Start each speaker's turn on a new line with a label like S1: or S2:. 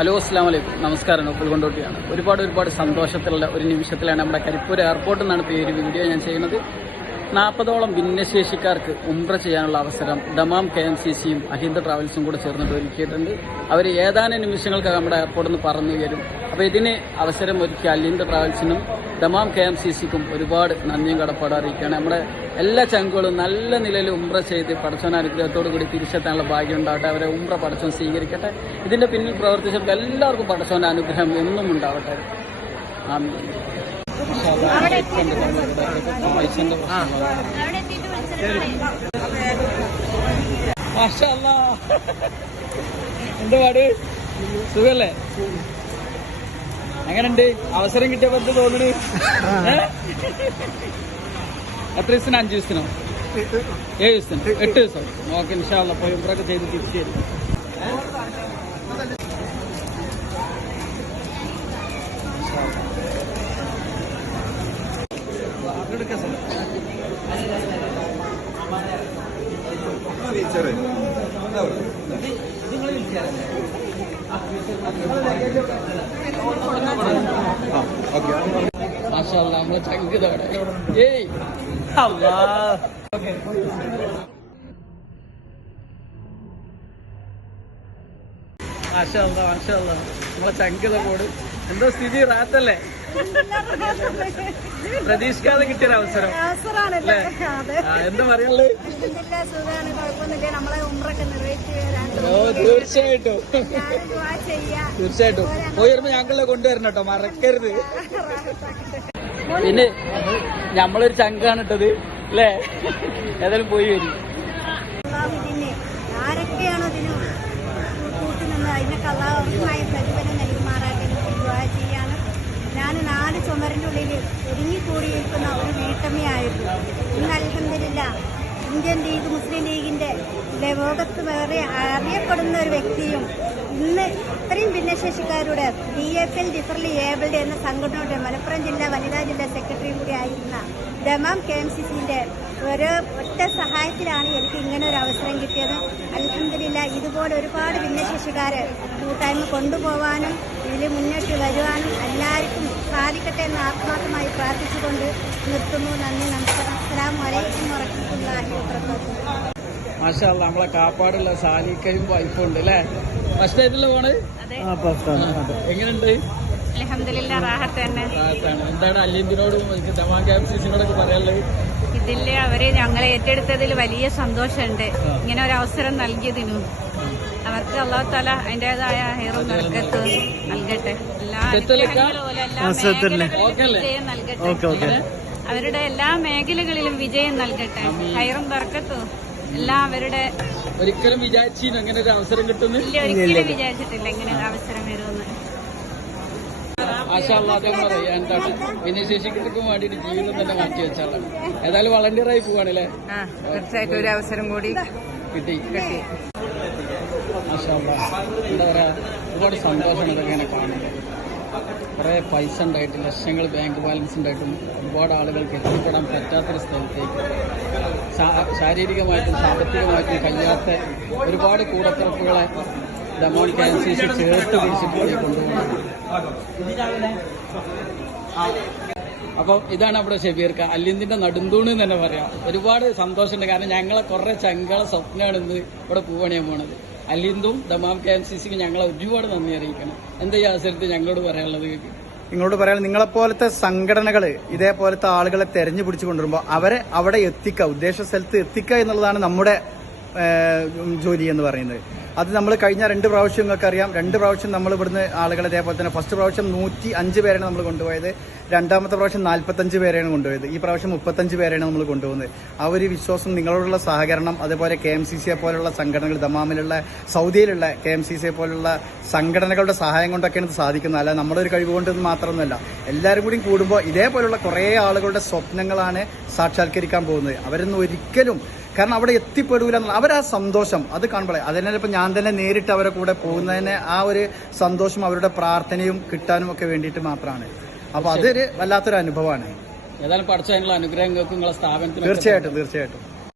S1: Hello അസ്ലാം വലൈക്കും നമസ്കാരം. പുൽകൊണ്ടോട്ടിയാണ് കൊണ്ടോട്ടിയാണ് ഒരുപാട് ഒരുപാട് സന്തോഷത്തിലുള്ള ഒരു നിമിഷത്തിലാണ് നമ്മുടെ കരിപ്പൂർ എയർപോർട്ടിൽ നിന്നാണ് ഇപ്പോൾ ഒരു വീഡിയോ ഞാൻ ചെയ്യുന്നത്. നാൽപ്പതോളം ഭിന്നശേഷിക്കാർക്ക് ഉംറ ചെയ്യാനുള്ള അവസരം ദമാം കെ എം സി സിയും അഹിന്ദ ട്രാവൽസും കൂടെ ചേർന്നിട്ട് ഒരുക്കിയിട്ടുണ്ട്. അവർ ഏതാനും നിമിഷങ്ങൾക്ക് നമ്മുടെ എയർപോർട്ടിൽ നിന്ന് പറഞ്ഞു തരും അപ്പോൾ ഇതിന് അവസരം ഒരുക്കിയ അഹിന്ദ ട്രാവൽസിനും ദമാം കെ എം സി സിക്കും ഒരുപാട് നന്ദിയും കടപ്പാട് അറിയിക്കുകയാണ്. നമ്മുടെ എല്ലാ ചങ്കുകളും നല്ല നിലയിൽ ഉംറ ചെയ്ത് പടച്ചവൻ അനുഗ്രഹത്തോടു കൂടി തിരിച്ചെത്താനുള്ള ഭാഗ്യം ഉണ്ടാവട്ടെ അവരെ ഉംറ പടച്ചവൻ സ്വീകരിക്കട്ടെ. ഇതിന്റെ പിന്നിൽ പ്രവർത്തിച്ചവർക്ക് എല്ലാവർക്കും പടച്ചവന്റെ അനുഗ്രഹം എന്നും ഉണ്ടാവട്ടെ. എന്റെ പാട്? സുഖല്ലേ? എങ്ങനുണ്ട് അവസരം കിട്ടിയപ്പോ എന്ത് തോന്നുന്നു ഏ? എത്ര ദിവസത്തിന്? അഞ്ചു ദിവസത്തിനോ? ഏഴ് ദിവസത്തിന്? എട്ട്. ദിവസം. ഓക്കെ ഇൻഷാള്ള പോയി ഇവരൊക്കെ ചെയ്ത് തിരിച്ചു തരും. മാഷാല്ല നമ്മളെ ചങ്കിതവിടെ ഏയ് അല്ലാ മാഷാ മാഷാല്ല നമ്മളെ ചങ്കിത പോട് എന്തോ സ്ഥിതി? റാത്തല്ലേ പ്രതീക്ഷിക്കാതെ കിട്ടിയൊരു അവസരം. അവസരമാണല്ലേ എന്താ പറയാനുള്ളത് ഓ തീർച്ചയായിട്ടും. തീർച്ചയായിട്ടും. പോയി വരുമ്പോ ഞങ്ങളെ കൊണ്ടുവരണം കേട്ടോ. മറക്കരുത്. പിന്നെ നമ്മളൊരു ചങ്കാണ് ഇട്ടത്. അല്ലേ? ഏതായാലും പോയി വരും.
S2: ഇന്ത്യൻ ലീഗ് മുസ്ലിം ലീഗിന്റെ ലോകത്ത് വേറെ അറിയപ്പെടുന്ന ഒരു വ്യക്തിയും ഇന്ന് ഇത്രയും ഭിന്നശേഷിക്കാരുടെ B F L differently abled എന്ന സംഘടനയുടെ മലപ്പുറം ജില്ലാ വനിതാ ജില്ലാ സെക്രട്ടറി കൂടി ആയിരുന്ന ദമാം കെ എം സി സിന്റെ ഒരു ഒറ്റ സഹായത്തിലാണ് എനിക്ക് ഇങ്ങനെ ഒരു അവസരം കിട്ടിയത്. അലഹമില്ല ഇതുപോലെ ഒരുപാട് ഭിന്നശേഷിക്കാരെ കൂട്ടായ്മ കൊണ്ടുപോകാനും ഇതിൽ മുന്നോട്ട് വരുവാനും എല്ലാവർക്കും സാധിക്കട്ടെ എന്ന് ആത്മാർത്ഥമായി പ്രാർത്ഥിച്ചുകൊണ്ട് നിർത്തുന്നു. നന്ദി നമസ്കാരം. അസ്സലാം വലൈക്കും വറഹ്മത്തുള്ളാഹി വബറകാതുഹു.
S1: മാഷാല്ല നമ്മളെ കാപ്പാടുള്ള സാലിക്കയും വൈഫും ഉണ്ട് അല്ലേ? ഫസ്റ്റ് പോണ് എങ്ങനെയുണ്ട്. എന്താണ് പറയാനുള്ളത്?
S3: ഇതിൽ അവർ ഞങ്ങളെ ഏറ്റെടുത്തതിൽ വലിയ സന്തോഷമുണ്ട്. ഇങ്ങനെ ഒരു അവസരം നൽകിയതിനും. അവർക്ക് അള്ളാഹു താല അതിന്റേതായ ഹൈറും ബർക്കത്ത് നൽകട്ടെ. എല്ലാ? വിജയം നൽകട്ടെ. അവരുടെ എല്ലാ മേഖലകളിലും വിജയം നൽകട്ടെ. ഹൈറും ബർക്കത്തും എല്ലാം അവരുടെ
S1: ഒരിക്കലും വിചാരിച്ചിരുന്നു അങ്ങനെ ഒരു അവസരം കിട്ടുന്നു
S3: ഇല്ല ഒരിക്കലും വിചാരിച്ചിട്ടില്ല ഇങ്ങനെ ഒരു അവസരം വരുമെന്ന്.
S1: മാഷാല്ല അതേ പറയാം. എന്താണ് ഭിന്നശേഷികൾക്ക് വേണ്ടിയിട്ട് ജീവിതം തന്നെ മാറ്റി ഏതായാലും വളണ്ടിയറായി പോവാണല്ലേ
S3: ആ തീർച്ചയായിട്ടും ഒരു അവസരം കൂടി
S1: കിട്ടി.
S3: കിട്ടി.
S1: മാഷാല്ല. എന്താ പറയാ ഒരുപാട് സന്തോഷമാണ് ഇതൊക്കെ ഇങ്ങനെ കാണുന്നത്. കുറേ പൈസ ഉണ്ടായിട്ട് ലക്ഷങ്ങൾ ബാങ്ക് ബാലൻസ് ഉണ്ടായിട്ടും ഒരുപാട് ആളുകൾക്ക് എത്തിപ്പെടാൻ പറ്റാത്തൊരു സ്ഥലത്തേക്ക്. ശാരീരികമായിട്ടും സാമ്പത്തികമായിട്ടും കഴിയാത്ത ഒരുപാട് കൂടപ്പിറപ്പുകളെ ഡമോൺ കെ ചേർത്ത് പിടിച്ചിട്ട് കൊണ്ടുപോകുന്നത്. അപ്പോൾ ഇതാണ് നമ്മുടെ ഷെബീർക്ക അല്ലിന്തിന്റെ നടുന്തൂണ് തന്നെ പറയാം. ഒരുപാട് സന്തോഷമുണ്ട്. കാരണം ഞങ്ങളെ കുറേ ചങ്കള സ്വപ്നമാണ് ഇന്ന് ഇവിടെ പൂവണിയാൻ പോണത്. അല്ലിന്തും ദമാം കെ എം സി സിക്ക് ഞങ്ങളെ ഒരുപാട് നന്ദി അറിയിക്കണം എന്താ ഈ അവസരത്തിൽ ഞങ്ങളോട് പറയാനുള്ളത്?
S4: നിങ്ങളോട് പറയാൻ നിങ്ങളെപ്പോലത്തെ സംഘടനകൾ ഇതേപോലത്തെ ആളുകളെ തെരഞ്ഞു പിടിച്ചു കൊണ്ടുവരുമ്പോൾ അവരെ അവിടെ എത്തിക്കുക ഉദ്ദേശ സ്ഥലത്ത് എത്തിക്കുക എന്നുള്ളതാണ് നമ്മുടെ ജോലി എന്ന് പറയുന്നത് അത് നമ്മൾ കഴിഞ്ഞ രണ്ട് പ്രാവശ്യം നിങ്ങൾക്ക് അറിയാം രണ്ട് പ്രാവശ്യം നമ്മൾ ഇവിടുന്ന് ആളുകളെ ഇതേപോലെ തന്നെ ഫസ്റ്റ് പ്രാവശ്യം നൂറ്റി അഞ്ച് പേരാണ് നമ്മൾ കൊണ്ടുപോയത്. രണ്ടാമത്തെ പ്രാവശ്യം നാൽപ്പത്തഞ്ച് പേരെയാണ് കൊണ്ടുപോയത്. ഈ പ്രാവശ്യം മുപ്പത്തഞ്ച് പേരെയാണ് നമ്മൾ കൊണ്ടുപോകുന്നത്. ആ ഒരു വിശ്വാസം നിങ്ങളോടുള്ള സഹകരണം അതേപോലെ കെ എം സി സിയെ പോലുള്ള സംഘടനകൾ ദമാമിലുള്ള സൗദിയിലുള്ള കെ എം സി സിയെ പോലുള്ള സംഘടനകളുടെ സഹായം കൊണ്ടൊക്കെയാണ് ഇത് സാധിക്കുന്നത്. അല്ല നമ്മുടെ ഒരു കഴിവ് കൊണ്ട് മാത്രമൊന്നുമല്ല. എല്ലാവരും കൂടി കൂടുമ്പോൾ ഇതേപോലുള്ള കുറേ ആളുകളുടെ സ്വപ്നങ്ങളാണ് സാക്ഷാത്കരിക്കാൻ പോകുന്നത്. അവരൊന്നും ഒരിക്കലും കാരണം അവിടെ എത്തിപ്പെടൂല അവർ ആ സന്തോഷം. അത് കാണുമ്പോഴേ. അതിനെ ഇപ്പം ഞാൻ തന്നെ നേരിട്ട് അവരെ കൂടെ പോകുന്നതിന് ആ ഒരു സന്തോഷം അവരുടെ പ്രാർത്ഥനയും കിട്ടാനും ഒക്കെ വേണ്ടിയിട്ട് മാത്രമാണ് അപ്പോൾ അതൊരു വല്ലാത്തൊരു അനുഭവമാണ്
S1: ഏതായാലും പഠിച്ചതിനുള്ള അനുഗ്രഹം
S4: തീർച്ചയായിട്ടും തീർച്ചയായിട്ടും.